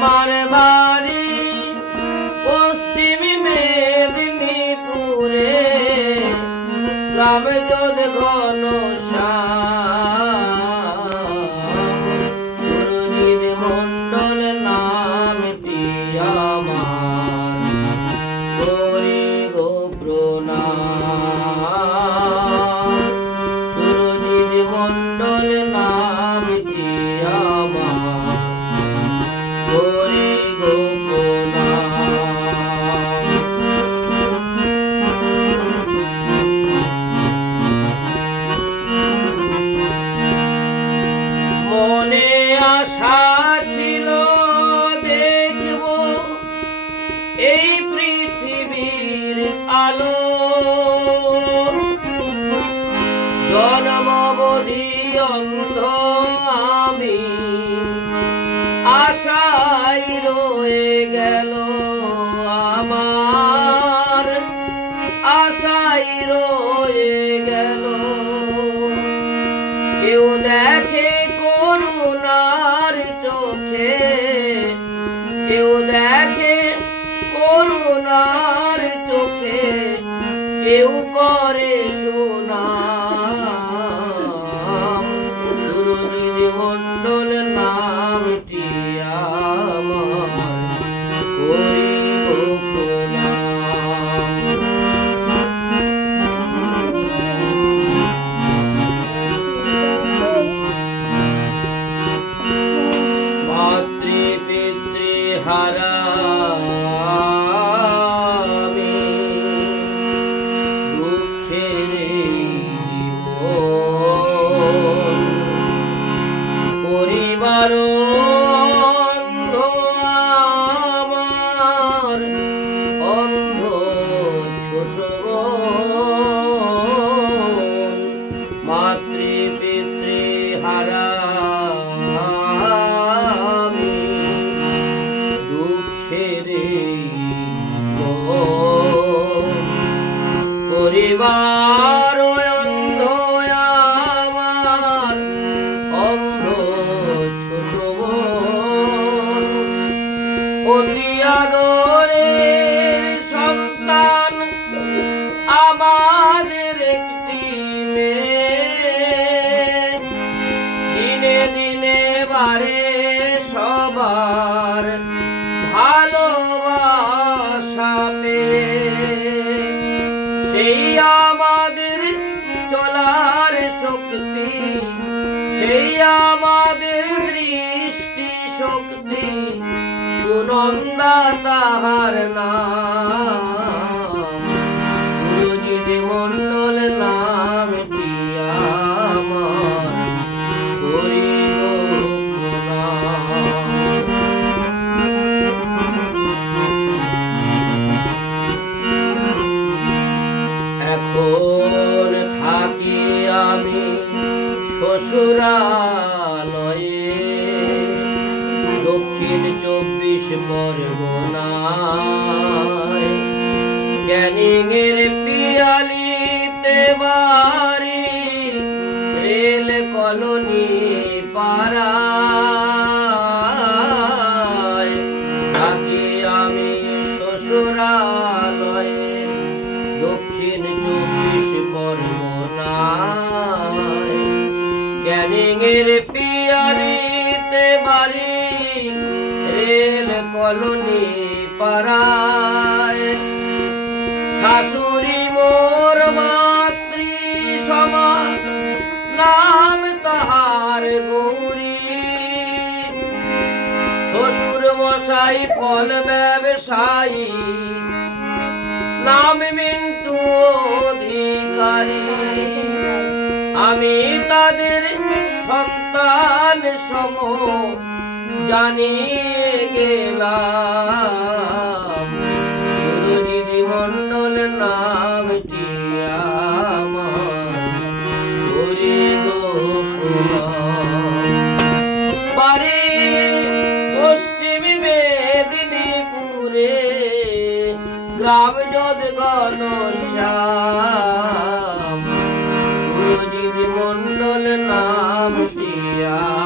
আমার বাড়ি পশ্চিম মেদিনীপুরে। গ্রাম যোধ ঘন সুরজিৎ মন্ডল নামটি আমার। গরি গোপ্রণা। সুরজিৎ জন্মবধি অন্ধ আমি আশাই রয়ে গেল আমার। আশাই রয়ে গেল। কেউ দেখে করুণার চোখে, কেউ দেখে করুণার চোখে, কেউ করে আমার অন্ধ ছোট মাতৃ পিতৃ হারা আমি দুঃখের। পরিবার অতি আদরের সন্তান আমাদের একটি দিনে দিনে বারে সবার ভালোবাসা পেয়ে সেই আমাদের চলার শক্তি, সেই আমাদের সুনন্দা তাহার নাম। মন্ডল আমার। এখন থাকি আমি শ্বশুরালয়ে। চব্বিশ পরগনায় ক্যানিংয়ের পিয়ালিতে রেল কলোনি থাকি আমি দক্ষিণ চব্বিশ পিয়ালিতে বাড়ি কলোনি পাড়ায়। শাশুড়ি মোর মাতৃ সমান, নাম তাহার গৌরী। শ্বশুর মশাই ফল ব্যবসায়ী, নাম মিন্টু অধিকারী। আমি তাদের সন্তান সম জানিয়ে গেলাম সুরজিৎ মন্ডল নামটি গ্রাম যদ ঘনশ্যাম সুরজিৎ মন্ডল নাম শ্রিয়া